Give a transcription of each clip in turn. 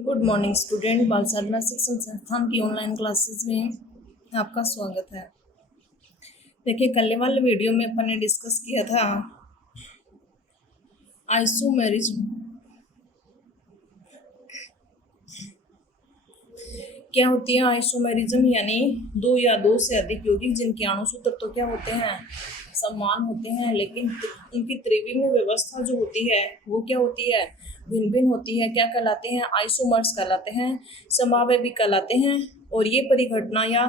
Good morning student. बाल साधना शिक्षण संस्थान की ऑनलाइन क्लासेस में आपका स्वागत है। देखिए, कल वाले वीडियो में अपन ने डिस्कस किया था आइसोमेरिज्म। क्या होती है आइसोमेरिज्म? यानी दो या दो से अधिक यौगिक जिनके अणुसूत्र तो क्या होते हैं, समान होते हैं, लेकिन उनकी त्रिविमीय व्यवस्था जो होती है वो क्या होती है, भिन्न भिन्न होती है। क्या कहलाते हैं? आइसोमर्स कहलाते हैं, समावयवी कहलाते हैं। और ये परिघटना या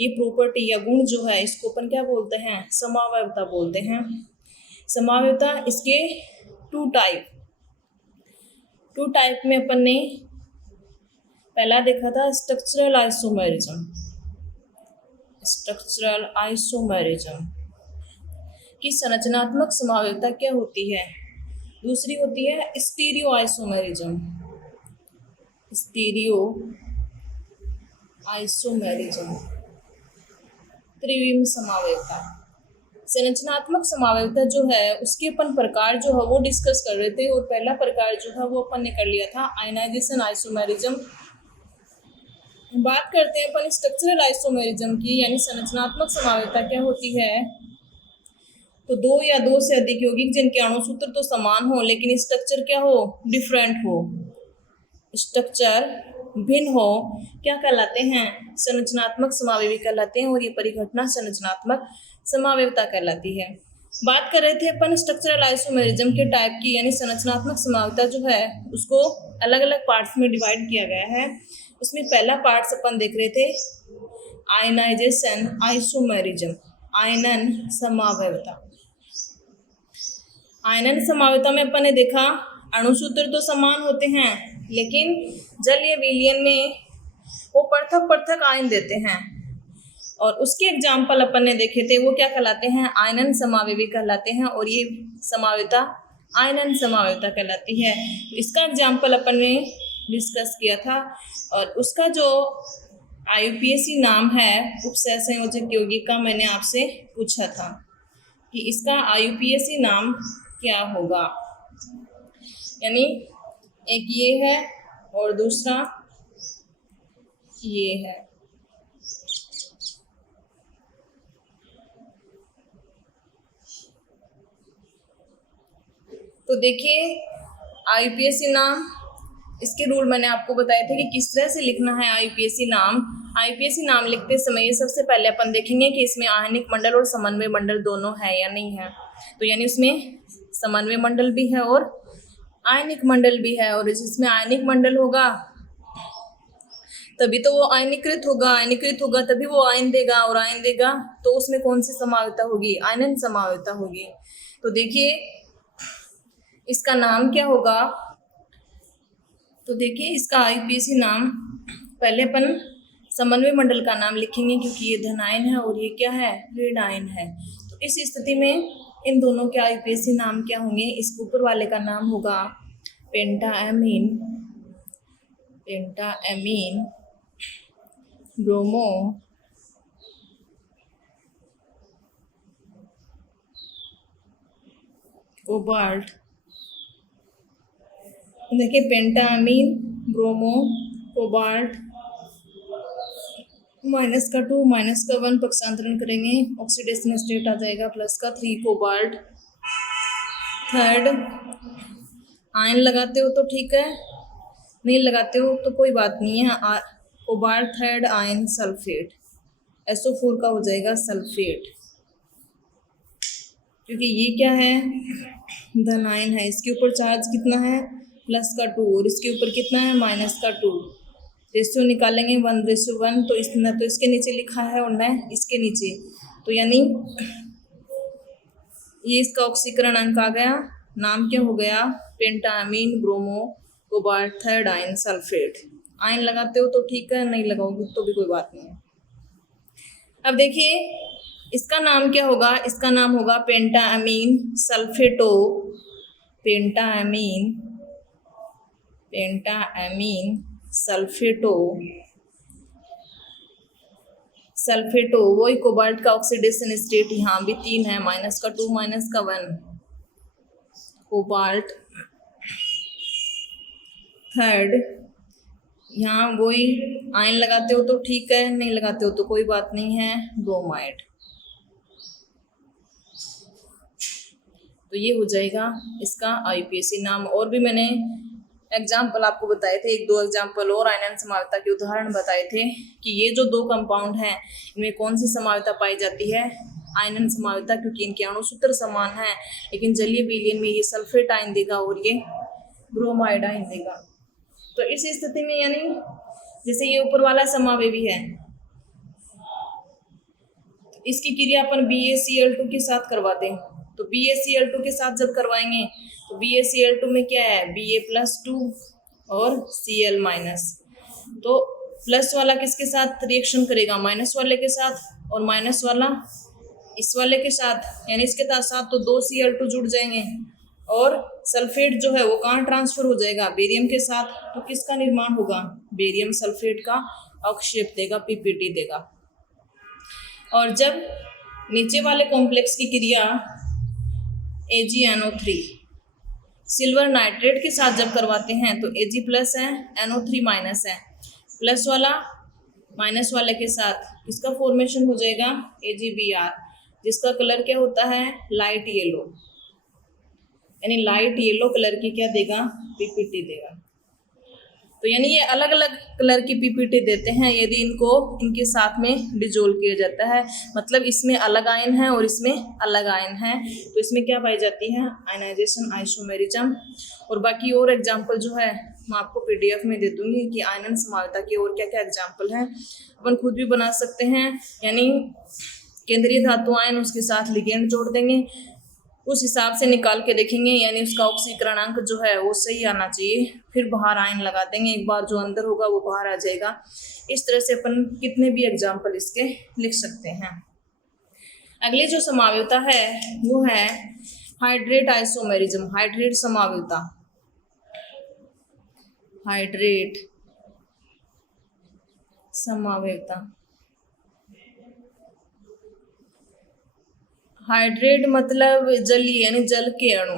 ये प्रॉपर्टी या गुण जो है इसको अपन क्या बोलते हैं, समावयवता बोलते हैं। समावयवता इसके टू टाइप में अपन ने पहला देखा था स्ट्रक्चरल आइसोमेरिज्म की संरचनात्मक समावयवता क्या होती है। दूसरी होती है स्टीरियो आइसोमेरिज्म, त्रिविमीय समावयवता। संरचनात्मक समावयवता जो है उसके अपन प्रकार जो है वो डिस्कस कर रहे थे, और पहला प्रकार जो है वो अपन ने कर लिया था आयनाइजेशन आइसोमेरिज्म। बात करते हैं अपन स्ट्रक्चरल आइसोमेरिज्म की, यानी संरचनात्मक समावयवता क्या होती है। तो दो या दो से अधिक यौगिक जिनके अणुसूत्र तो समान हो लेकिन स्ट्रक्चर क्या हो, डिफरेंट हो, स्ट्रक्चर भिन्न हो, क्या कहलाते हैं, संरचनात्मक समावयवी कहलाते हैं। और ये परिघटना संरचनात्मक समावयवता कहलाती है। बात कर रहे थे अपन स्ट्रक्चरल आइसोमेरिज्म के टाइप की, यानी संरचनात्मक समावयवता जो है उसको अलग अलग पार्ट्स में डिवाइड किया गया है। उसमें पहला पार्ट्स अपन देख रहे थे आयनाइजेशन आइसोमेरिज्म, आयनन समावयवता। आयनन समावयवता में अपन ने देखा अणुसूत्र तो समान होते हैं लेकिन जलीय विलयन में वो पृथक पृथक आयन देते हैं। और उसके एग्जाम्पल अपन ने देखे थे, वो क्या कहलाते हैं, आयनन समावयवी कहलाते हैं। और ये समावयवता आयनन समावयवता कहलाती है। तो इसका एग्जाम्पल अपन ने डिस्कस किया था, और उसका जो IUPAC नाम है उपसहसंयोजक यौगिक का, मैंने आपसे पूछा था कि इसका IUPAC नाम क्या होगा। यानी एक ये है और दूसरा ये है। तो देखिए IUPAC नाम, इसके रूल मैंने आपको बताए थे कि किस तरह से लिखना है IUPAC नाम। IUPAC नाम लिखते समय सबसे पहले अपन देखेंगे कि इसमें आयनिक मंडल और समन्वय मंडल दोनों है या नहीं है। तो यानी उसमें समन्वय मंडल भी है और आयनिक मंडल भी है, और जिसमें आयनिक मंडल होगा तभी तो वो आयनीकृत होगा तभी वो आयन देगा, और आयन देगा तो उसमें कौन सी समावयवता होगी, आयनन समावयवता होगी। तो देखिए इसका नाम क्या होगा। तो देखिए इसका IUPAC नाम, पहले अपन समन्वय मंडल का नाम लिखेंगे क्योंकि ये धन आयन है और ये क्या है, ऋण आयन है। तो इस स्थिति में इन दोनों के IUPAC नाम क्या होंगे। इसके ऊपर वाले का नाम होगा पेंटाएमीन ब्रोमो कोबाल्ट। देखिए पेंटामीन ब्रोमो कोबाल्ट, -2 -1 पक्षांतरण करेंगे, ऑक्सीडेशन स्टेट आ जाएगा, +3 कोबाल्ट। थर्ड आयन लगाते हो तो ठीक है, नहीं लगाते हो तो कोई बात नहीं है। Cobalt third ion sulphate, SO4 का हो जाएगा सल्फेट, क्योंकि ये क्या है, धन आयन है। इसके ऊपर चार्ज कितना है, +2, और इसके ऊपर कितना है, -2। रेशियो निकालेंगे 1:1, तो इस न तो इसके नीचे लिखा है और न इसके नीचे, तो यानी ये इसका ऑक्सीकरण अंक आ गया। नाम क्या हो गया, pentammine bromo cobalt third ion sulphate. Ion लगाते हो तो ठीक है, नहीं लगाओगे तो भी कोई बात नहीं है। अब देखिए इसका नाम क्या होगा, इसका नाम होगा पेंटामीन सल्फेटो, पेंटामीन सल्फेटो। वही कोबाल्ट का ऑक्सीडेशन स्टेट यहाँ भी 3 है, -2 -1। कोबाल्ट थर्ड यहाँ वही आयन लगाते हो तो ठीक है, नहीं लगाते हो तो कोई बात नहीं है, ब्रोमाइड। तो ये हो जाएगा इसका IUPAC नाम। और भी मैंने एग्जाम्पल आपको बताए थे, एक दो एग्जाम्पल और आयन समावता के उदाहरण बताए थे कि ये जो दो कंपाउंड हैं इनमें कौन सी समावता पाई जाती है, आयन समावता, क्योंकि इनके अणुसूत्र समान हैं। लेकिन जलीय विलयन में ये सल्फेट आयन देगा और ये ब्रोमाइड आयन देगा। तो इस स्थिति में यानी जैसे ये ऊपर वाला समावेवी है, तो इसकी क्रिया अपन BaCl2 के साथ करवा दें। तो BaCl2 के साथ जब करवाएंगे तो BaCl2 में क्या है, Ba+2 और Cl-। तो प्लस वाला किसके साथ रिएक्शन करेगा, माइनस वाले के साथ, और माइनस वाला इस वाले के साथ, यानी इसके साथ तो 2 Cl2 जुड़ जाएंगे और सल्फेट जो है वो कहाँ ट्रांसफर हो जाएगा, बेरियम के साथ। तो किसका निर्माण होगा, बेरियम सल्फेट का अवक्षेप देगा, PPT देगा। और जब नीचे वाले कॉम्प्लेक्स की क्रिया AgNO3 सिल्वर नाइट्रेट के साथ जब करवाते हैं तो Ag+ है, NO3- है, प्लस वाला माइनस वाले के साथ किसका फॉर्मेशन हो जाएगा, AgBr, जिसका कलर क्या होता है, लाइट येलो, यानी लाइट येलो कलर की क्या देगा, PPT देगा। तो यानी ये अलग अलग कलर की PPT देते हैं यदि इनको इनके साथ में डिजोल्व किया जाता है, मतलब इसमें अलग आयन है और इसमें अलग आयन है, तो इसमें क्या पाई जाती है, आयनाइजेशन, आइसोमेरिज्म। और बाकी और एग्जाम्पल जो है मैं आपको PDF में दे दूंगी कि आयन समावता की और क्या क्या एग्जाम्पल हैं, अपन खुद भी बना सकते हैं। यानी केंद्रीय धातु आयन, उसके साथ लिगेंड जोड़ देंगे, उस हिसाब से निकाल के देखेंगे, यानी उसका ऑक्सीकरणांक जो है वो सही आना चाहिए, फिर बाहर आयन लगा देंगे, एक बार जो अंदर होगा वो बाहर आ जाएगा। इस तरह से अपन कितने भी एग्जाम्पल इसके लिख सकते हैं। अगली जो समावता है वो है हाइड्रेट आइसोमेरिज्म, हाइड्रेट समावता, हाइड्रेट समावता। हाइड्रेट मतलब जलीय, यानी जल के अणु।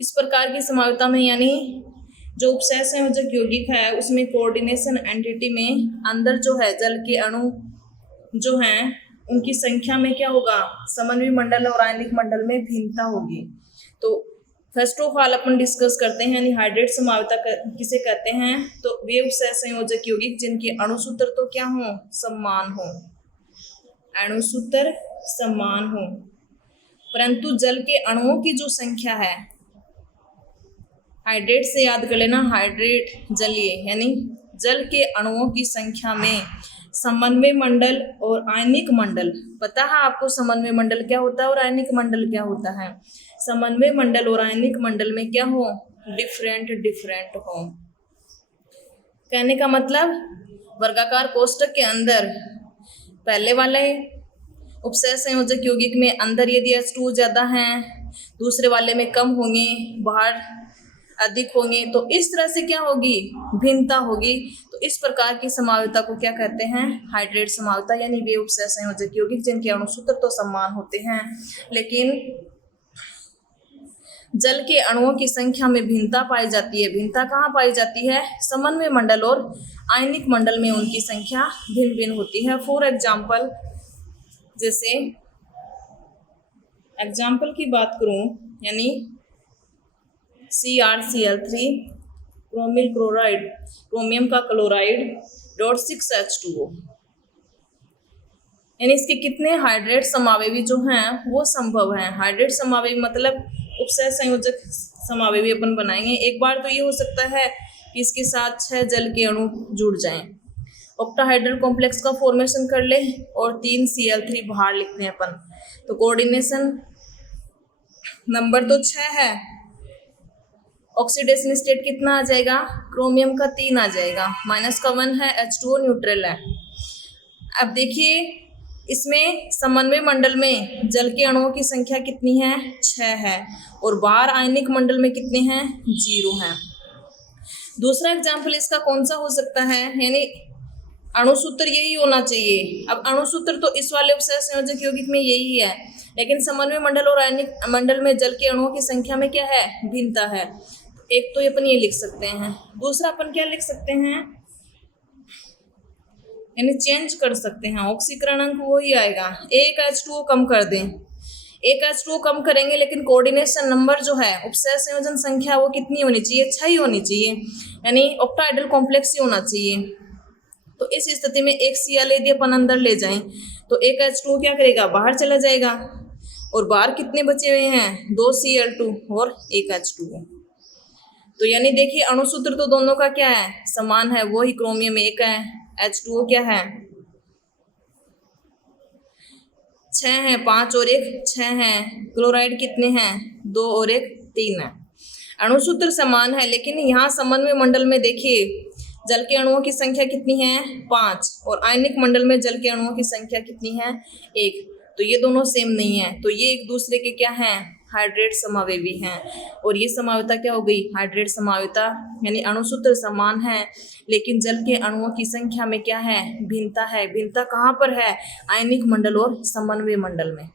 इस प्रकार की समावता में यानी जो उपसय संयोजक यौगिक है उसमें कोऑर्डिनेशन एंटिटी में अंदर जो है जल के अणु जो हैं उनकी संख्या में क्या होगा, समन्वय मंडल और आयनिक मंडल में भिन्नता होगी। तो first of all upon discuss करते हैं, यानी हाइड्रेट समावता किसे कहते हैं, तो वे उपसय संयोजक यौगिक जिनके अणुसूत्र तो क्या हो, समान हो, अणुसूत्र समान हो, परंतु जल के अणुओं की जो संख्या है, हाइड्रेट से याद कर लेना, हाइड्रेट जलीय, यानी जल के अणुओं की संख्या में समन्वय मंडल और आयनिक मंडल, पता है आपको समन्वय मंडल क्या होता है और आयनिक मंडल क्या होता है, समन्वय मंडल और आयनिक मंडल में क्या हो, डिफरेंट हो। कहने का मतलब वर्गाकार कोष्ठक के अंदर पहले वाले उपसय संयोजक यौगिक में अंदर यदि H2 ज़्यादा हैं, दूसरे वाले में कम होंगे, बाहर अधिक होंगे, तो इस तरह से क्या होगी, भिन्नता होगी। तो इस प्रकार की समावता को क्या कहते हैं, हाइड्रेट समावता, यानी वे उपसय संयोजक यौगिक जिनके अणुसूत्र तो समान होते हैं लेकिन जल के अणुओं की संख्या में भिन्नता पाई जाती है। भिन्नता कहाँ पाई जाती है, समन्वय मंडल और आयनिक मंडल में उनकी संख्या भिन्न भिन्न होती है। फॉर एग्जाम्पल, जैसे एग्जाम्पल की बात करूं, यानी CrCl3 क्रोमिल क्लोराइड, क्रोमियम का क्लोराइड .6H2O, यानी इसके कितने हाइड्रेट समावेवी जो हैं वो संभव हैं। हाइड्रेट समावेवी मतलब उपसय संयोजक समावेवी अपन बनाएंगे। एक बार तो ये हो सकता है कि इसके साथ 6 जल के अणु जुड़ जाएं, ऑक्टाहाइड्रल कॉम्प्लेक्स का फॉर्मेशन कर ले और 3 Cl3 बाहर लिखते हैं अपन, तो कोऑर्डिनेशन नंबर तो 6 है, ऑक्सीडेशन स्टेट कितना आ जाएगा, क्रोमियम का 3 आ जाएगा, माइनस का 1 है, H2O न्यूट्रल है। अब देखिए इसमें समन्वय मंडल में जल के अणुओं की संख्या कितनी है, 6 है, और बाहर आयनिक मंडल में कितने हैं, 0 हैं। दूसरा एग्जाम्पल इसका कौन सा हो सकता है, यानी अणुसूत्र यही होना चाहिए। अब अणुसूत्र तो इस वाले उपसय संयोजक यौगिक में यही है, लेकिन समन्वय मंडल और आयनिक मंडल में जल के अणुओं की संख्या में क्या है, भिन्नता है। एक तो अपन ये लिख सकते हैं, दूसरा अपन क्या लिख सकते हैं, यानी चेंज कर सकते हैं। ऑक्सीकरण अंक वही आएगा। एक H2O कम कर दें, एक H2O कम करेंगे, लेकिन कोऑर्डिनेशन नंबर जो है, उपसह संयोजन संख्या वो कितनी होनी चाहिए? 6 ही होनी चाहिए, यानी ऑक्टाहेड्रल कॉम्प्लेक्स ही होना चाहिए। तो इस स्थिति में एक Cl यदि अपन अंदर ले जाएं तो एक H2O क्या करेगा? बाहर चला जाएगा। और बाहर कितने बचे हुए हैं? 2 Cl2 और एक H2O। तो यानी देखिए अणुसूत्र तो दोनों का क्या है? समान है, वो ही क्रोमियम 1 है, H2O क्या है? 6 है, 5 और 1 6 है। क्लोराइड कितने हैं? 2 और 1 3 है। अणुसूत्र समान है, लेकिन यहाँ समन्वय मंडल में देखिए जल के अणुओं की संख्या कितनी है? 5, और आयनिक मंडल में जल के अणुओं की संख्या कितनी है? 1। तो ये दोनों सेम नहीं है, तो ये एक दूसरे के क्या हैं? हाइड्रेट समावेवी हैं। और ये समावयता क्या हो गई? हाइड्रेट समावयता, यानी अणुसूत्र समान है लेकिन जल के अणुओं की संख्या में क्या है? भिन्नता है। भिन्नता कहाँ पर है? आयनिक मंडल और समन्वय मंडल में।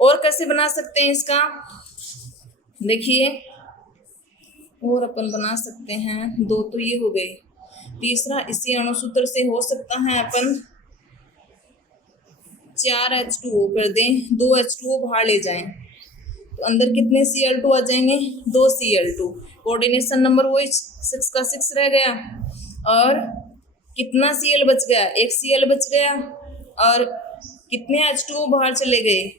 और कैसे बना सकते हैं इसका? देखिए, और अपन बना सकते हैं, 2 तो ये हो गए। तीसरा इसी अणुसूत्र से हो सकता है अपन 4 H2O कर दें, 2 H2O बाहर ले जाएं, तो अंदर कितने Cl2 आ जाएंगे? 2 Cl2। कोऑर्डिनेशन नंबर वही 6 का 6 रह गया, और कितना Cl बच गया? 1 Cl बच गया, और कितने H2O बाहर चले गए?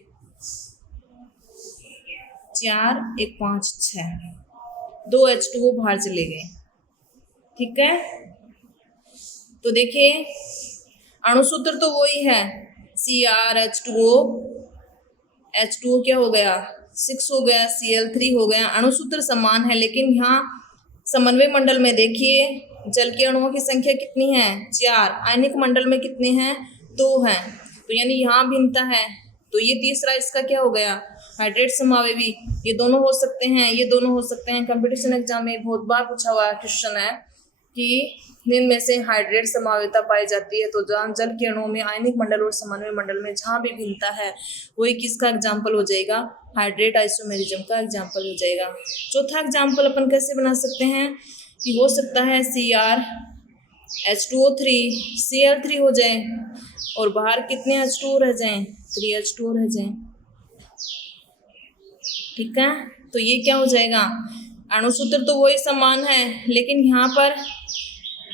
4 1 5 6, 2 H2O बाहर चले गए। ठीक है, तो देखिए अणुसूत्र तो वही है, CrH2O, H2O क्या हो गया? 6 हो गया, Cl3 हो गया। अणुसूत्र समान है, लेकिन यहाँ समन्वय मंडल में देखिए जल के अणुओं की संख्या कितनी है? 4। आयनिक मंडल में कितने हैं? 2 हैं। तो यानी यहाँ भिन्नता है। तो ये तीसरा इसका क्या हो गया? हाइड्रेट समावेवी। ये दोनों हो सकते हैं, ये दोनों हो सकते हैं। कंपटीशन एग्जाम में बहुत बार पूछा हुआ क्वेश्चन है कि जिनमें से हाइड्रेट समावेता पाई जाती है, तो जहाँ जल के अणुओं में आयनिक मंडल और समन्वय मंडल में जहाँ भी भिन्नता है, वही किसका एग्जाम्पल हो जाएगा? हाइड्रेट आइसोमेरिज्म का एग्जाम्पल हो जाएगा। चौथा एग्जाम्पल अपन कैसे बना सकते हैं कि हो सकता है CrH2O3 Cl3 हो जाए, और बाहर कितने H2O रह जाएं? 3 H2O रह जाएं। ठीक है, तो ये क्या हो जाएगा? अणुसूत्र तो वही समान है, लेकिन यहाँ पर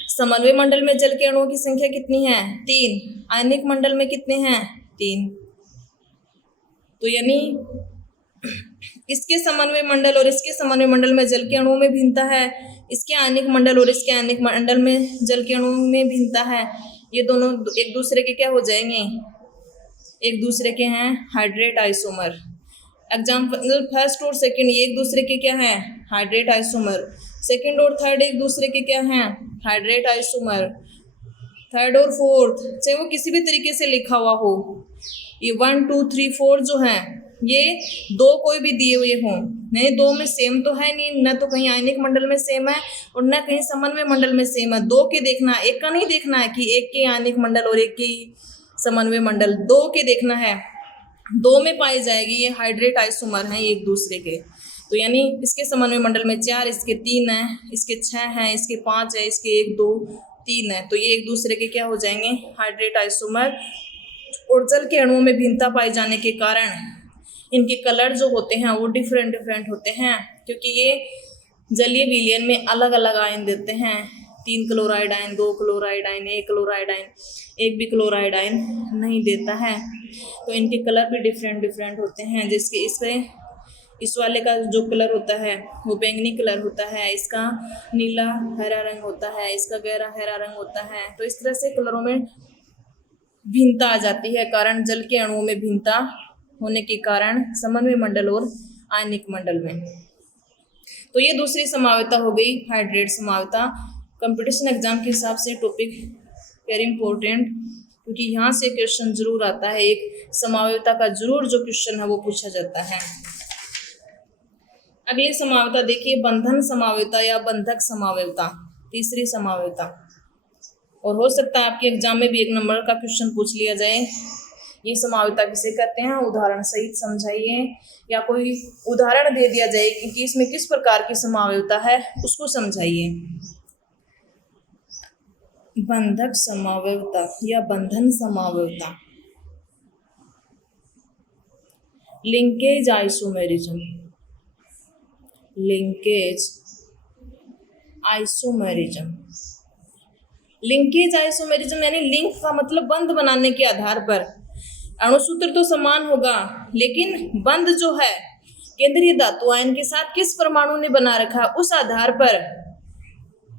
समन्वय मंडल में जल के अणुओं की संख्या कितनी है? 3। आयनिक मंडल में कितने हैं? 3। तो यानी इसके समन्वय मंडल और इसके समन्वय मंडल में जल के अणुओं में भिन्नता है, इसके आयनिक मंडल और इसके आयनिक मंडल में जल के अणुओं में भिन्नता है। ये दोनों एक दूसरे के क्या हो जाएंगे? एक दूसरे के हैं हाइड्रेट आइसोमर। एग्जाम्पल फर्स्ट और सेकंड ये एक दूसरे के क्या हैं? Hydrate isomer. सेकंड और थर्ड एक दूसरे के क्या हैं? Hydrate isomer. थर्ड और फोर्थ चाहे वो किसी भी तरीके से लिखा हुआ हो, ये 1 2 3 4 जो हैं, ये 2 कोई भी दिए हुए हों, नहीं 2 में सेम तो है नहीं, न तो कहीं आयनिक मंडल में सेम है और न कहीं समन्वय मंडल में सेम है। 2 के देखना है, एक का नहीं देखना है कि एक के आयनिक मंडल और एक के समन्वय मंडल, 2 के देखना है। 2 में पाई जाएगी ये हाइड्रेट आइसोमर हैं एक दूसरे के। तो यानी इसके समन्वय मंडल में 4, इसके 3 है, इसके 6 हैं, इसके 5 है, इसके 1 2 3 है। तो ये एक दूसरे के क्या हो जाएंगे? Hydrate isomer. और जल के अणुओं में भिन्नता पाए जाने के कारण इनके कलर जो होते हैं वो डिफरेंट होते हैं, क्योंकि ये जलीय विलयन में अलग अलग आयन देते हैं। 3 chloride ion, 2 chloride ion, 1 chloride ion, एक भी क्लोराइड आयन नहीं देता है। तो इनके कलर भी डिफरेंट होते हैं। जिसके इस वाले का जो कलर होता है वो बैंगनी कलर होता है, इसका नीला हरा रंग होता है, इसका गहरा हरा रंग होता है। तो इस तरह से कलरों में भिन्नता आ जाती है, कारण जल के अणुओं में भिन्नता होने के कारण समन्वय मंडल और आयनिक मंडल में। तो ये दूसरी समावयता हो गई हाइड्रेट समावयता। कंपटीशन एग्जाम के हिसाब से टॉपिक वेरी इंपॉर्टेंट, क्योंकि यहाँ से क्वेश्चन जरूर आता है, एक समावयता का जरूर जो क्वेश्चन है वो पूछा जाता है। अगली समावयता देखिए, बंधन समावयता या बंधक समावयता, तीसरी समावयता। और हो सकता है आपके एग्जाम में भी 1 नंबर का क्वेश्चन पूछ लिया जाए, ये समावयता किसे कहते हैं, उदाहरण सहित समझाइए, या कोई उदाहरण दे दिया जाए कि इसमें किस प्रकार की समावयता है उसको समझाइए। बंधक समावयवता या बंधन समावयवता। Linkage isomerism, linkage isomerism. Linkage isomerism यानी लिंक का मतलब बंध बनाने के आधार पर अणुसूत्र तो समान होगा, लेकिन बंध जो है केंद्रीय धातु आयन के साथ किस परमाणु ने बना रखा, उस आधार पर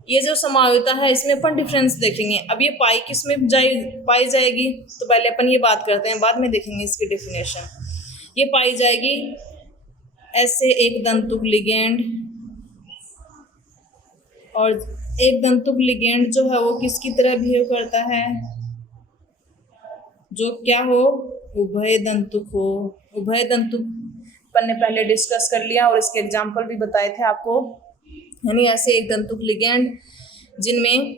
ये जो समावयवता है इसमें अपन डिफरेंस देखेंगे। अब ये पाई किस में पाई जाएगी, तो पहले अपन ये बात करते हैं, बाद में देखेंगे इसकी डेफिनेशन। ये पाई जाएगी ऐसे एक दंतुक लिगेंड, और एक दंतुक लिगेंड जो है वो किसकी तरह बिहेव करता है, जो क्या हो, उभय दंतुक हो। उभय दंतुक अपन ने पहले डिस्कस कर लिया और इसके एग्जाम्पल भी बताए थे आपको, यानी ऐसे एक दंतुक लिगेंड जिनमें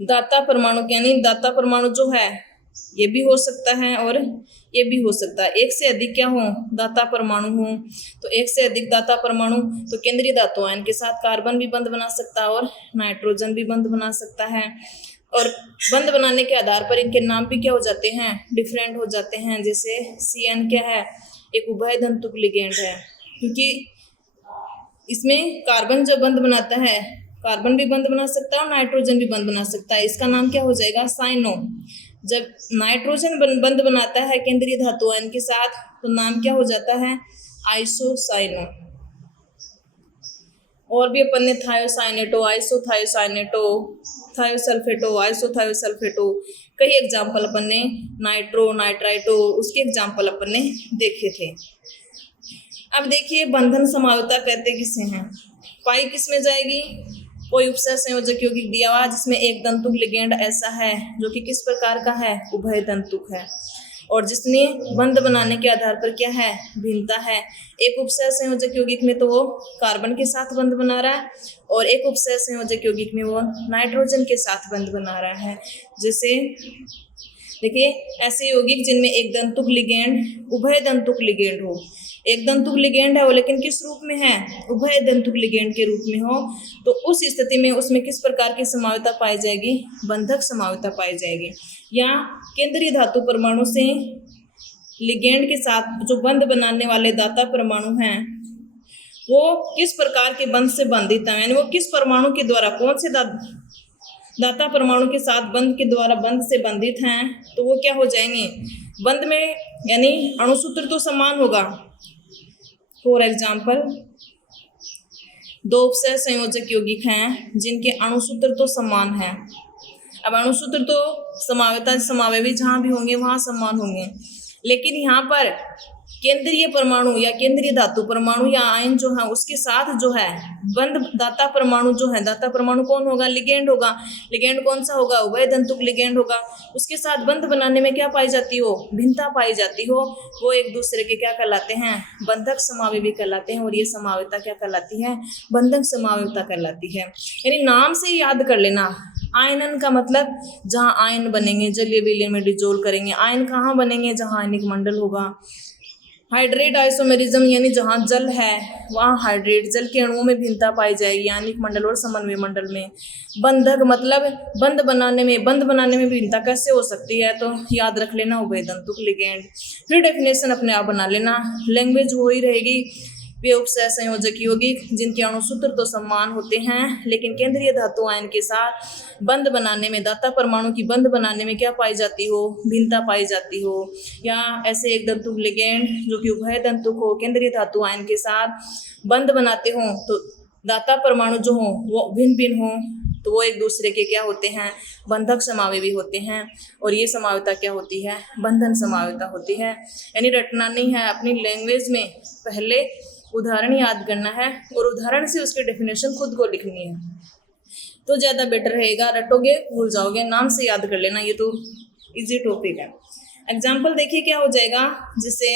दाता परमाणु, यानी दाता परमाणु जो है ये भी हो सकता है और ये भी हो सकता है, एक से अधिक क्या हो, दाता परमाणु हो। तो एक से अधिक दाता परमाणु तो केंद्रीय धातु आयन के साथ कार्बन भी बंध बना सकता है और नाइट्रोजन भी बंध बना सकता है, और बंध बनाने के आधार पर इनके नाम भी क्या हो जाते हैं, डिफरेंट हो जाते हैं। जैसे CN क्या है, एक उभय दंतुक लिगेंड है, क्योंकि इसमें कार्बन जब बंध बनाता है, कार्बन भी बंध बना सकता है और नाइट्रोजन भी बंध बना सकता है, इसका नाम क्या हो जाएगा, साइनो। जब नाइट्रोजन बंध बनाता है केंद्रीय धातु आयन के साथ तो नाम क्या हो जाता है, आइसोसाइनो। और भी अपन ने थायोसाइनेटो, आइसोथायोसाइनेटो, थायोसल्फेटो, आइसोथायोसल्फेटो, कई एग्जाम्पल अपन ने, नाइट्रो, नाइट्राइटो, उसके एग्जाम्पल अपन ने देखे थे। अब देखिए बंधन समावयवता कहते किसे हैं। पाई किस में जाएगी, कोई उपसर्ग संयोजक यौगिक दिया हुआ जिसमें एक दंतुक लिगेंड ऐसा है जो कि किस प्रकार का है, उभय दंतुक है, और जिसने बंध बनाने के आधार पर क्या है, भिन्नता है। एक उपसर्ग संयोजक यौगिक में तो वो कार्बन के साथ बंध बना रहा है और एक उपसर्ग संयोजक यौगिक में वो नाइट्रोजन के साथ बंध बना रहा है। जैसे देखिए ऐसे यौगिक जिनमें एक दंतुक लिगेंड उभय दंतुक लिगेंड हो, एक दंतुक लिगेंड है वो लेकिन किस रूप में है, उभय दंतुक लिगेंड के रूप में हो, तो उस स्थिति में उसमें किस प्रकार की समावयवता पाई जाएगी, बंधक समावयवता पाई जाएगी। या केंद्रीय धातु परमाणु से लिगेंड के साथ जो बंध बनाने वाले दाता परमाणु हैं वो किस प्रकार के बंध से बंधित है, यानी वो किस परमाणु के द्वारा, कौन से दाता परमाणु के साथ बंध के द्वारा बंध से बंधित हैं, तो वो क्या हो जाएंगे बंध में, यानी अणुसूत्र तो समान होगा। फॉर एग्जाम्पल दो उपसर्ग संयोजक यौगिक हैं जिनके अणुसूत्र तो समान है। अब अणुसूत्र तो समावयवता समावयवी जहाँ भी होंगे वहाँ समान होंगे, लेकिन यहाँ पर केंद्रीय परमाणु या केंद्रीय धातु परमाणु या आयन जो है उसके साथ जो है बंध दाता परमाणु जो है, दाता परमाणु कौन होगा, लिगेंड होगा। लिगेंड कौन सा होगा, उभय दंतुक लिगेंड होगा। उसके साथ बंध बनाने में क्या पाई जाती हो, भिन्नता पाई जाती हो, वो एक दूसरे के क्या कहलाते हैं, बंधक समावयवी कहलाते हैं। और ये समावयवता क्या कहलाती है, बंधक समावयवता कहलाती है। यानी नाम से याद कर लेना, आयनन का मतलब जहाँ आयन बनेंगे, जलीय विलयन में डिजोल्व करेंगे। आयन कहाँ बनेंगे, जहाँ आयनिक मंडल होगा। हाइड्रेट आइसोमेरिज्म यानी जहाँ जल है वहाँ हाइड्रेट, जल के अणुओं में भिन्नता पाई जाएगी आयनिक मंडल और समन्वय मंडल में। बंधक मतलब बंध बनाने में भिन्नता कैसे हो सकती है, तो याद रख लेना उभय दंतुक लिगेंड। फिर डेफिनेशन अपने आप बना लेना, लैंग्वेज वो ही रहेगी, वे उपसर्ग संयोजक यौगिक जिनके अणुसूत्र तो समान होते हैं लेकिन केंद्रीय धातु आयन के साथ बंध बनाने में, दाता परमाणु की बंध बनाने में क्या पाई जाती हो, भिन्नता पाई जाती हो। या ऐसे एक दंतुक लिगेंड जो कि उभय दंतुक हो, केंद्रीय धातु आयन के साथ बंध बनाते हों तो दाता परमाणु जो हो वो भिन्न भिन्न हो, तो वो एक दूसरे के क्या होते हैं, बंधक समावयवी होते हैं। और ये समावयवता क्या होती है, बंधन समावयवता होती है। यानी रटना नहीं है, अपनी लैंग्वेज में पहले उदाहरण याद करना है और उदाहरण से उसकी डेफिनेशन खुद को लिखनी है, तो ज़्यादा बेटर रहेगा। रटोगे भूल जाओगे, नाम से याद कर लेना, ये तो इजी टॉपिक है। एग्जाम्पल देखिए क्या हो जाएगा, जैसे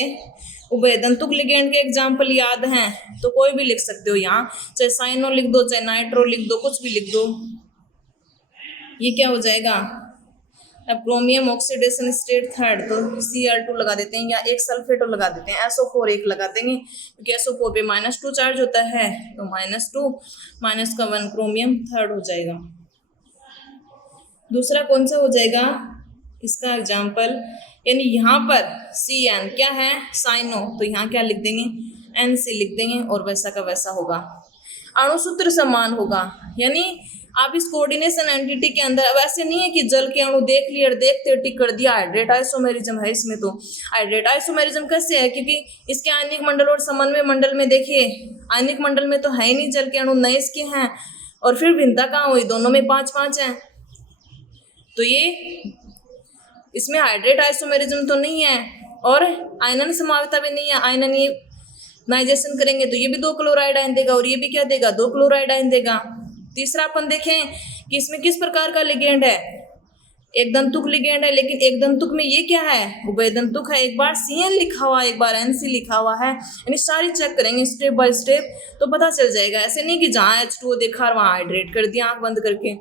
उभय दंतुक लिगेंड के एग्जाम्पल याद हैं तो कोई भी लिख सकते हो यहाँ, चाहे साइनो लिख दो, चाहे नाइट्रो लिख दो, कुछ भी लिख दो। ये क्या हो जाएगा, अब क्रोमियम ऑक्सीडेशन स्टेट थर्ड तो Cl2 लगा देते हैं, या एक सल्फेटो लगा देते हैं, SO4 एक लगा देंगे क्योंकि SO4 पे -2 चार्ज होता है, तो -2 -1 क्रोमियम थर्ड हो जाएगा। दूसरा कौन सा हो जाएगा इसका एग्जाम्पल, यानी यहाँ पर CN क्या है साइनो, तो यहाँ क्या लिख देंगे NC लिख देंगे और वैसा का वैसा होगा। अणुसूत्र समान होगा, यानी आप इस कोऑर्डिनेशन एंटिटी के अंदर, अब ऐसे नहीं है कि जल के अणु देख लिए और देखते टिक कर दिया, हाइड्रेट आइसोमेरिज्म है इसमें। तो हाइड्रेट आइसोमेरिज्म कैसे है, क्योंकि इसके आयनिक मंडल और समन्वय मंडल में देखिए आयनिक मंडल में तो है ही नहीं जल के अणु, नए इसके हैं, और फिर भिन्नता कहाँ हुई, दोनों में 5-5 है। तो ये इसमें हाइड्रेट आइसोमेरिज्म तो नहीं है और आयनन समावता भी नहीं है। आयनन ये नाइजेशन करेंगे तो ये भी 2 क्लोराइड आयन देगा और ये भी क्या देगा 2 क्लोराइड आयन देगा। तीसरा अपन देखें कि इसमें किस प्रकार का लिगेंड है, एक दंतुक लिगेंड है, लेकिन एक दंतुक में ये क्या है उभय दंतुक है। एक बार CN लिखा हुआ एक बार NC लिखा हुआ है, यानी सारी चेक करेंगे स्टेप बाय स्टेप तो पता चल जाएगा। ऐसे नहीं कि जहाँ H2O देखा और वहाँ हाइड्रेट कर दिया आंख बंद करके।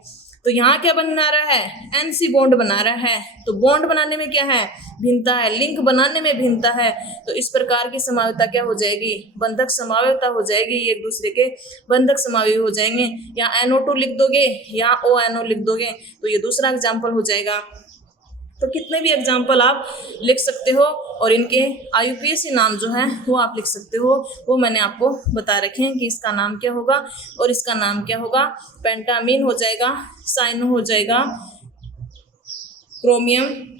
तो यहाँ क्या बना रहा है NC बॉन्ड बना रहा है, तो बॉन्ड बनाने में क्या है भिन्नता है, लिंक बनाने में भिन्नता है। तो इस प्रकार की समावयवता क्या हो जाएगी बंधक समावयवता हो जाएगी, एक दूसरे के बंधक समावयवी हो जाएंगे। या NO2 लिख दोगे या ONO लिख दोगे तो ये दूसरा एग्जाम्पल हो जाएगा। तो कितने भी एग्जाम्पल आप लिख सकते हो और इनके IUPAC नाम जो है वो आप लिख सकते हो, वो मैंने आपको बता रखे हैं कि इसका नाम क्या होगा और इसका नाम क्या होगा। पेंटामीन हो जाएगा, साइनो हो जाएगा, क्रोमियम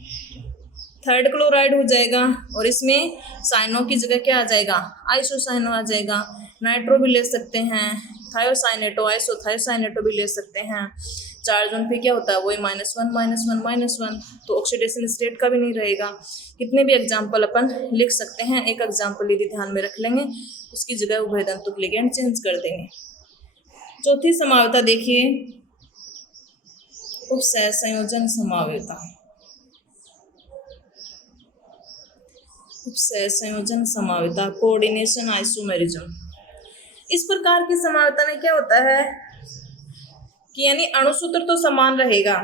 3rd क्लोराइड हो जाएगा और इसमें साइनो की जगह क्या आ जाएगा आइसोसाइनो आ जाएगा। नाइट्रो भी ले सकते हैं, थायोसाइनेटो आइसोथायोसाइनेटो भी ले सकते हैं। चार्ज उन पे क्या होता है वही -1 तो ऑक्सीडेशन स्टेट का भी नहीं रहेगा। कितने भी एग्जाम्पल अपन लिख सकते हैं, एक एग्जाम्पल यदि ध्यान में रख लेंगे उसकी जगह उभयदंतुक लिगेंड चेंज कर देंगे। चौथी समावयवता देखिए उपसहसंयोजन समावयवता। उपसहसंयोजन समावयवता कोऑर्डिनेशन आइसोमेरिज्म। इस प्रकार की समावयवता में क्या होता है कि यानी अणुसूत्र तो समान रहेगा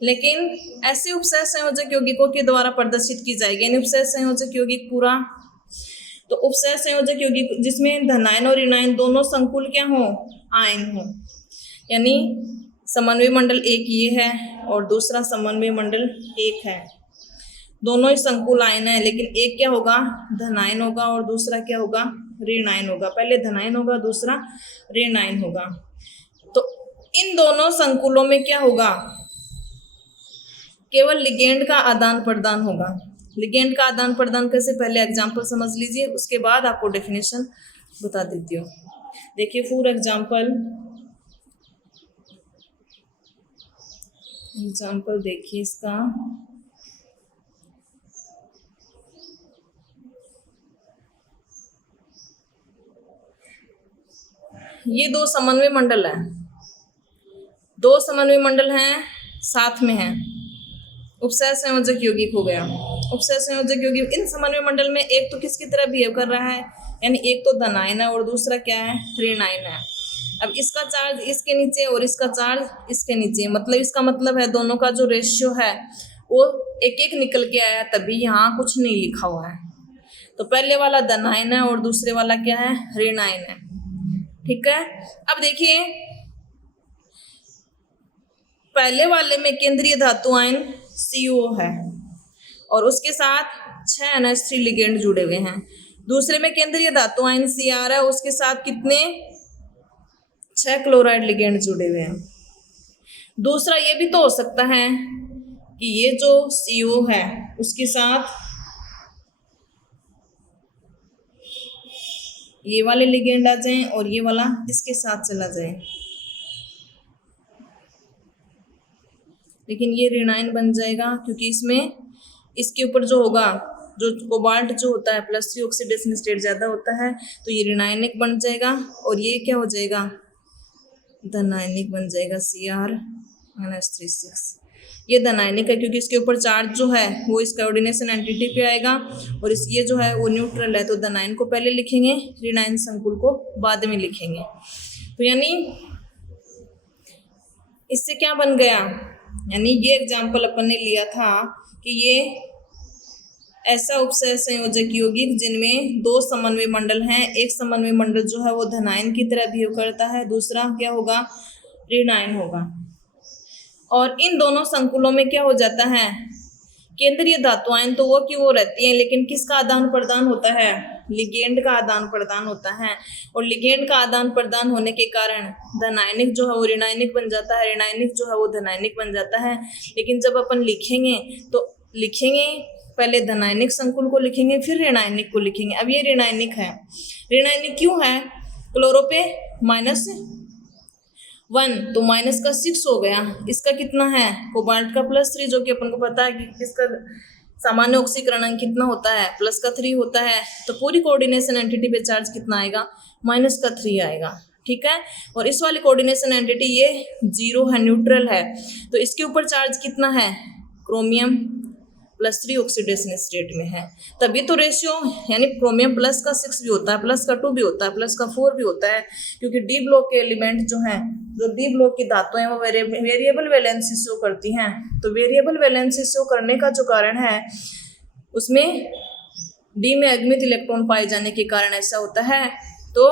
लेकिन ऐसे उपसह संयोजक यौगिकों के द्वारा प्रदर्शित की जाएगी, यानी उपसह संयोजक यौगिक पूरा। तो उपसह संयोजक यौगिक जिसमें धनायन और ऋणायन दोनों संकुल क्या हो आयन हो, यानी समन्वय मंडल एक ये है और दूसरा समन्वय मंडल एक है, दोनों ही संकुल आयन है, लेकिन एक क्या होगा धनायन होगा और दूसरा क्या होगा ऋणायन होगा। पहले धनायन होगा दूसरा ऋणायन होगा। तो इन दोनों संकुलों में क्या होगा केवल लिगेंड का आदान प्रदान होगा। लिगेंड का आदान प्रदान कैसे पहले एग्जाम्पल समझ लीजिए, उसके बाद आपको डेफिनेशन बता देती हूँ। देखिए फॉर एग्जाम्पल देखिए इसका, ये 2 समन्वय मंडल है, 2 समन्वय मंडल हैं साथ में हैं, उपसह संयोजक यौगिक हो गया। उपसह संयोजक यौगिक इन समन्वय मंडल में एक तो किसकी तरह बिहेव कर रहा है, यानी एक तो धनायन है और दूसरा क्या है ऋणायन है। अब इसका चार्ज इसके नीचे और इसका चार्ज इसके नीचे, मतलब इसका मतलब है दोनों का जो रेशियो है वो एक एक निकल के आया, तभी यहाँ कुछ नहीं लिखा हुआ है। तो पहले वाला धनायन है और दूसरे वाला क्या है ऋणायन है, ठीक है। अब देखिए पहले वाले में केंद्रीय धातु आयन CO है और उसके साथ 6 NH3 लिगेंड जुड़े हुए हैं। दूसरे में केंद्रीय धातु आयन Cr है, उसके साथ कितने 6 क्लोराइड लिगेंड जुड़े हुए हैं। दूसरा ये भी तो हो सकता है कि ये जो CO है उसके साथ ये वाले लिगेंड आ जाएं और ये वाला इसके साथ चला जाए, लेकिन ये ऋणायन बन जाएगा क्योंकि इसमें इसके ऊपर जो होगा जो कोबाल्ट जो होता है +3 ऑक्सीडेशन स्टेट ज़्यादा होता है, तो ये ऋणायनिक बन जाएगा और ये क्या हो जाएगा धनायनिक बन जाएगा Cr-3 ये धनायनिक है क्योंकि इसके ऊपर चार्ज जो है वो इस कोऑर्डिनेशन एंटिटी पे आएगा और इस ये जो है वो न्यूट्रल है, तो धनायन को पहले लिखेंगे ऋणायन संकुल को बाद में लिखेंगे। तो यानी इससे क्या बन गया, यानी ये एग्जाम्पल अपन ने लिया था कि ये ऐसा उपसह संयोजक यौगिक जिनमें 2 समन्वय मंडल हैं, एक समन्वय मंडल जो है वो धनायन की तरह बिहेव करता है, दूसरा क्या होगा ऋणायन होगा। और इन दोनों संकुलों में क्या हो जाता है, केंद्रीय धातु आयन तो वो की वो रहती है, लेकिन किसका आदान प्रदान होता है, लिगेंड का आदान प्रदान होता है। और लिगेंड का आदान प्रदान होने के कारण धनायनिक जो है वो ऋणायनिक बन जाता है, ऋणायनिक जो है वो धनायनिक बन जाता है। लेकिन जब अपन लिखेंगे तो लिखेंगे पहले धनायनिक संकुल को लिखेंगे, फिर ऋणायनिक को लिखेंगे। अब ये ऋणायनिक है, ऋणायनिक क्यों है, क्लोरो पे -1 तो माइनस का 6 हो गया। इसका कितना है, कोबाल्ट का +3, जो कि अपन को पता है कि इसका सामान्य ऑक्सीकरण कितना होता है, +3 होता है। तो पूरी कोऑर्डिनेशन एंटिटी पे चार्ज कितना आएगा, -3 आएगा। ठीक है। और इस वाली कोऑर्डिनेशन एंटिटी ये 0 है, न्यूट्रल है, तो इसके ऊपर चार्ज कितना है, क्रोमियम +3 ऑक्सीडेशन स्टेट में है। तभी तो रेशियो यानी क्रोमियम प्लस का 6 भी होता है, प्लस का 2 भी होता है, प्लस का 4 भी होता है, क्योंकि डी ब्लॉक के एलिमेंट जो हैं, जो डी ब्लॉक की धातुएं हैं वो वेरिएबल वैलेंसी शो करती हैं। तो वेरिएबल वैलेंसी शो करने का जो कारण है उसमें डी में अगमित इलेक्ट्रॉन पाए जाने के कारण ऐसा होता है। तो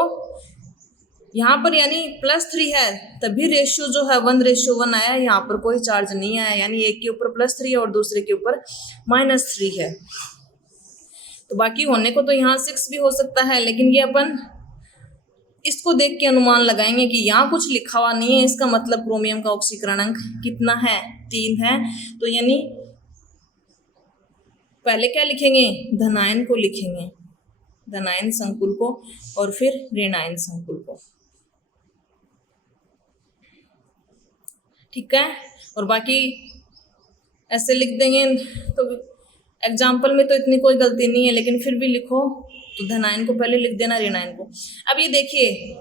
यहाँ पर यानी +3 है, तभी रेशियो जो है 1:1 आया। यहाँ पर कोई चार्ज नहीं आया, यानी एक के ऊपर +3 और दूसरे के ऊपर -3 है। तो बाकी होने को तो यहाँ 6 भी हो सकता है, लेकिन ये अपन इसको देख के अनुमान लगाएंगे कि यहाँ कुछ लिखा हुआ नहीं है, इसका मतलब क्रोमियम का ऑक्सीकरणांक कितना है, 3 है। तो यानी पहले क्या लिखेंगे, धनायन को लिखेंगे, धनायन संकुल को, और फिर ऋणायन संकुल को। ठीक है। और बाकी ऐसे लिख देंगे, तो एग्जाम्पल में तो इतनी कोई गलती नहीं है, लेकिन फिर भी लिखो तो धनायन को पहले लिख देना, ऋणायन को। अब ये देखिए,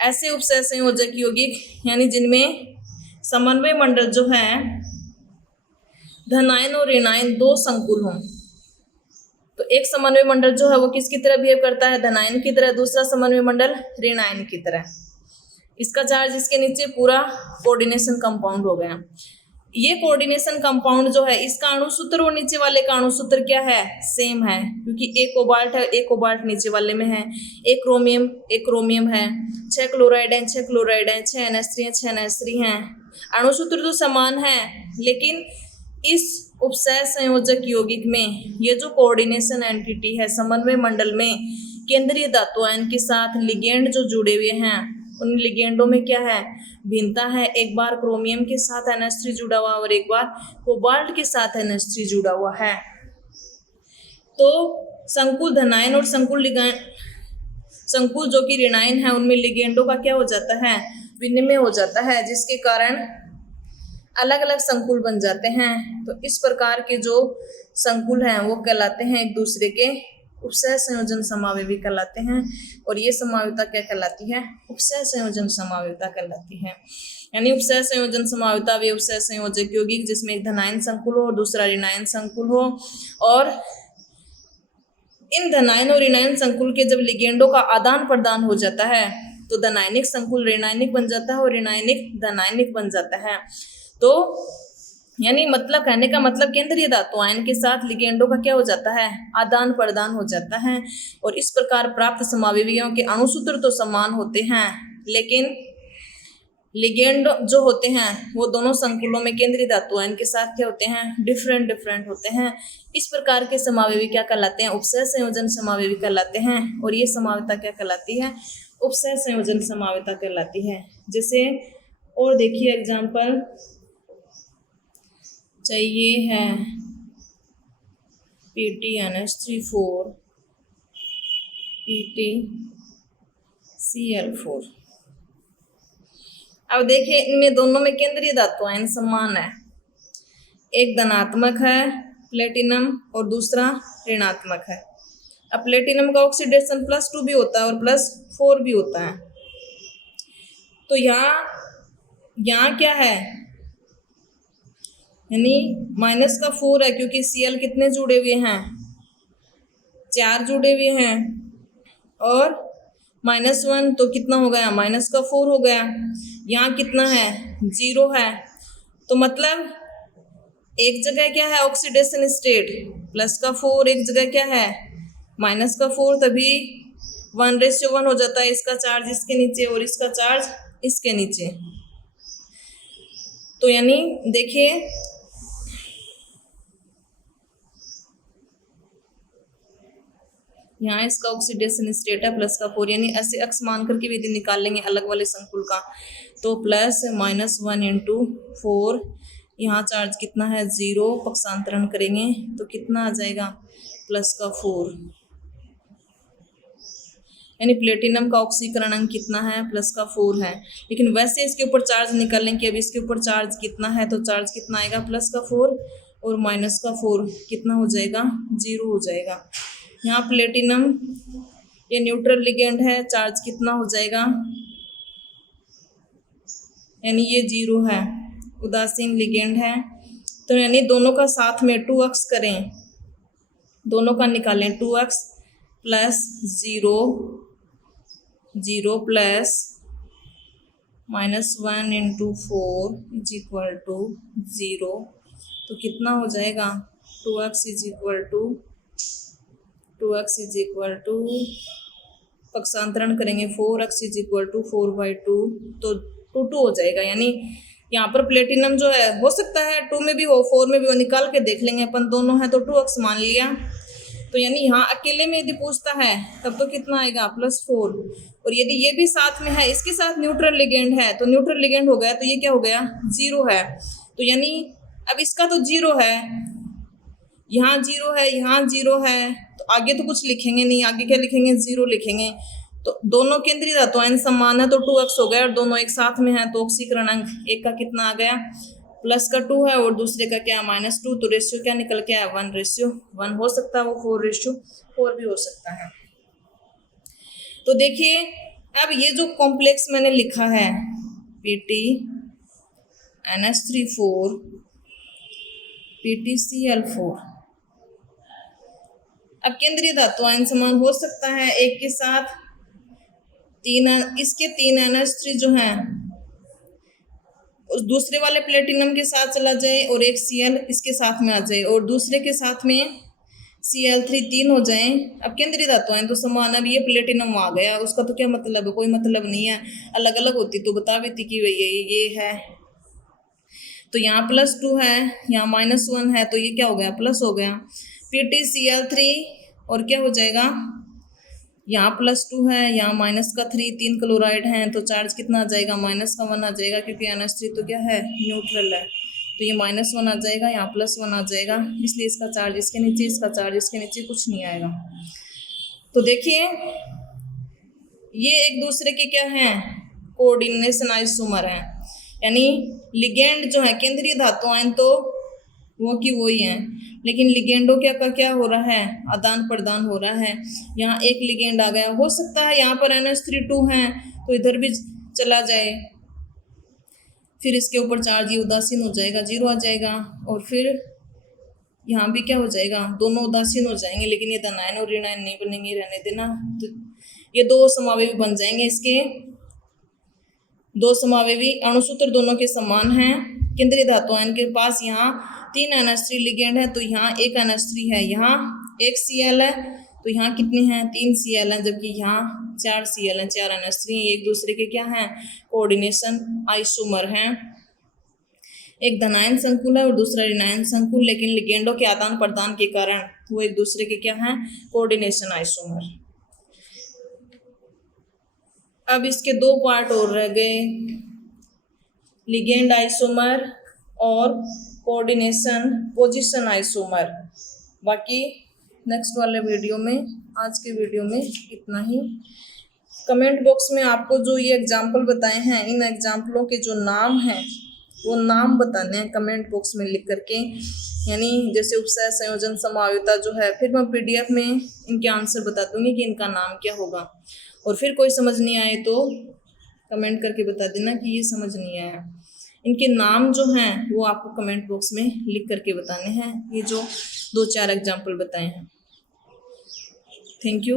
ऐसे उपसय संयोजक यौगिक यानी जिनमें समन्वय मंडल जो है धनायन और ऋणायन 2 संकुल हों, तो एक समन्वय मंडल जो है वो किसकी तरह बिहेव करता है, धनायन की तरह, दूसरा समन्वय मंडल ऋणायन की तरह। इसका चार्ज इसके नीचे पूरा कोऑर्डिनेशन कंपाउंड हो गया। ये कोऑर्डिनेशन कंपाउंड जो है, इसका अणुसूत्र और नीचे वाले का अणुसूत्र क्या है, सेम है, क्योंकि एक कोबाल्ट है, एक कोबाल्ट नीचे वाले में है, एक क्रोमियम है, 6 क्लोराइड है, 6 क्लोराइड है, 6 NH3 है, 6 NH3 हैं। अणुसूत्र तो समान है, लेकिन इस उपसय संयोजक यौगिक में ये जो कोऑर्डिनेशन एंटिटी है समन्वय मंडल में, केंद्रीय धातु आयन के साथ लिगेंड जो जुड़े हुए हैं, उन लिगेंडों में क्या है, भिन्नता है। एक बार क्रोमियम के साथ NH3 जुड़ा हुआ और एक बार कोबाल्ट के साथ NH3 जुड़ा हुआ है। तो संकुल धनायन और संकुल जो कि ऋणायन है, उनमें लिगेंडों का क्या हो जाता है, विनिमय हो जाता है, जिसके कारण अलग अलग संकुल बन जाते हैं। तो इस प्रकार के जो संकुल हैं वो कहलाते हैं एक दूसरे के उपसय संयोजन समावयवी कहलाते हैं। और ये समावयवता क्या कहलाती है, उपसय संयोजन समावयवता कहलाती है। यानी उपसय संयोजन समावयवता वे उपसय संयोजक यौगिक जिसमें एक धनायन संकुल हो और दूसरा ऋणायन संकुल हो, और इन धनायन और ऋणायन संकुल के जब लिगेंडों का आदान प्रदान हो जाता है तो धनायनिक संकुल ऋणायनिक बन जाता है और ऋणायनिक धनायनिक बन जाता है। तो यानी मतलब कहने का मतलब केंद्रीय धातु आयन के साथ लिगेंडों का क्या हो जाता है, आदान प्रदान हो जाता है। और इस प्रकार प्राप्त समावयवियों के अणुसूत्र तो समान होते हैं, लेकिन लिगेंड जो होते हैं वो दोनों संकुलों में केंद्रीय धातु आयन के साथ क्या होते हैं, डिफरेंट होते हैं। इस प्रकार के समावयवी क्या कहलाते हैं, उपसय संयोजन समावयवी कहलाते हैं। और ये समावयवता क्या कहलाती है, उपसय संयोजन समावयवता कहलाती है। जैसे और देखिए एग्जाम्पल चाहिए है PTNH3 PTCl4। अब देखिए इनमें दोनों में केंद्रीय धातु आयन समान है, एक धनात्मक है प्लेटिनम और दूसरा ऋणात्मक है। अब प्लेटिनम का ऑक्सीडेशन +2 भी होता है और +4 भी होता है। तो यहाँ क्या है, यानी -4 है, क्योंकि Cl कितने जुड़े हुए हैं, 4 जुड़े हुए हैं, और -1 तो कितना हो गया, -4 हो गया। यहाँ कितना है, 0 है। तो मतलब एक जगह क्या है ऑक्सीडेशन स्टेट +4, एक जगह क्या है -4, तभी 1:1 हो जाता है, इसका चार्ज इसके नीचे और इसका चार्ज इसके नीचे। तो यानी देखिए यहाँ इसका ऑक्सीडेशन स्टेट है प्लस का 4, यानी ऐसे अक्स मान करके भी यदि निकाल लेंगे अलग वाले संकुल का तो प्लस -1 इंटू 4, यहाँ चार्ज कितना है 0, पक्षांतरण करेंगे तो कितना आ जाएगा प्लस का 4, यानी प्लेटिनम का ऑक्सीकरण अंक कितना है प्लस का 4 है। लेकिन वैसे इसके ऊपर चार्ज निकालेंगे कि अब इसके ऊपर चार्ज कितना है, तो चार्ज कितना आएगा प्लस का 4 और माइनस का 4 कितना हो जाएगा 0 हो जाएगा। यहाँ प्लेटिनम ये न्यूट्रल लिगेंड है, चार्ज कितना हो जाएगा, यानी ये 0 है, उदासीन लिगेंड है। तो यानी दोनों का साथ में 2x करें, दोनों का निकालें 2x plus 0 0 plus -1 into 4 is equal to 0, तो कितना हो जाएगा 2x इज इक्वल टू पक्षांतरण करेंगे 4x इज इक्वल टू 4/2, तो 2 हो जाएगा। यानी यहाँ पर प्लेटिनम जो है हो सकता है 2 में भी हो 4 में भी हो, निकाल के देख लेंगे अपन, दोनों है तो 2x मान लिया। तो यानी यहाँ अकेले में यदि पूछता है तब तो कितना आएगा +4, और यदि ये भी साथ में है, इसके साथ न्यूट्रल लिगेंड है तो न्यूट्रल लिगेंड हो गया, तो ये क्या हो गया 0 है। तो यानी अब इसका तो 0 है, यहाँ 0 है, यहाँ 0 है, तो आगे तो कुछ लिखेंगे नहीं, आगे क्या लिखेंगे 0 लिखेंगे। तो दोनों केंद्रीय धातुएं समान है तो 2x हो गया, और दोनों एक साथ में है तो ऑक्सीकरण अंक एक का कितना आ गया प्लस का 2 है और दूसरे का क्या -2, तो रेशियो क्या निकल के आया 1:1 हो सकता है, वो 4:4 भी हो सकता है। तो देखिए अब ये जो कॉम्प्लेक्स मैंने लिखा है PtNH3 PtCl4, अब केंद्रीय धातुएं समान हो सकता है, एक के साथ इसके 3 NH3 जो हैं उस दूसरे वाले प्लेटिनम के साथ चला जाए और एक Cl इसके साथ में आ जाए और दूसरे के साथ में Cl3 3 हो जाए। अब केंद्रीय धातुएं तो समान, अब ये प्लेटिनम आ गया, उसका तो क्या मतलब है, कोई मतलब नहीं है, अलग अलग होती तो बता भी थी कि ये है। तो यहाँ +2 है, यहाँ -1 है, तो ये क्या हो गया प्लस हो गया PtCl3, और क्या हो जाएगा यहाँ +2 है, यहाँ -3, 3 क्लोराइड हैं, तो चार्ज कितना आ जाएगा -1 आ जाएगा, क्योंकि NH3 तो क्या है न्यूट्रल है, तो ये -1 आ जाएगा, यहाँ +1 आ जाएगा, इसलिए इसका चार्ज इसके नीचे, इसका चार्ज इसके नीचे, कुछ नहीं आएगा। तो देखिए ये एक दूसरे के क्या हैं कोऑर्डिनेशन आइसोमर हैं, यानी लिगेंड जो है केंद्रीय धातुएं तो वो की वही हैं, लेकिन लिगेंडों का क्या हो रहा है आदान प्रदान हो रहा है। यहाँ एक लिगेंड आ गया, हो सकता है यहाँ पर NH3 2 हैं तो इधर भी चला जाए, फिर इसके ऊपर चार्ज ये उदासीन हो जाएगा 0 आ जाएगा, और फिर यहाँ भी क्या हो जाएगा दोनों उदासीन हो जाएंगे, लेकिन ये धनायन और ऋणायन नहीं बनेंगे, रहने देना। तो ये 2 समावेवी बन जाएंगे, इसके 2 समावेवी अणुसूत्र दोनों के समान हैं। केंद्रीय धातुएं के पास यहाँ 3 NH3 लिगेंड है, तो यहाँ एक NH3 है, यहाँ एक Cl है, तो यहाँ कितने हैं 3 Cl हैं, जबकि यहाँ 4 Cl हैं, 4 NH3 एक दूसरे के क्या हैं कोऑर्डिनेशन आइसोमर हैं। एक धनायन संकुल है और दूसरा ऋणायन संकुल, लेकिन लिगेंडों के आदान प्रदान के कारण वो एक दूसरे के क्या हैं कोऑर्डिनेशन आइसोमर। अब इसके 2 पार्ट और रह गए, लिगेंड आइसोमर और कोऑर्डिनेशन पोजीशन आइसोमर। बाकी नेक्स्ट वाले वीडियो में, आज के वीडियो में इतना ही। कमेंट बॉक्स में आपको जो ये एग्जाम्पल बताए हैं, इन एग्जाम्पलों के जो नाम हैं वो नाम बताने हैं कमेंट बॉक्स में लिख करके, यानी जैसे उपसय संयोजन समायुक्ता जो है, फिर मैं PDF में इनके आंसर बता दूंगी कि इनका नाम क्या होगा। और फिर कोई समझ नहीं आए तो कमेंट करके बता देना कि ये समझ नहीं आया। इनके नाम जो हैं वो आपको कमेंट बॉक्स में लिख करके बताने हैं, ये जो 2-4 एग्जाम्पल बताए हैं। Thank you.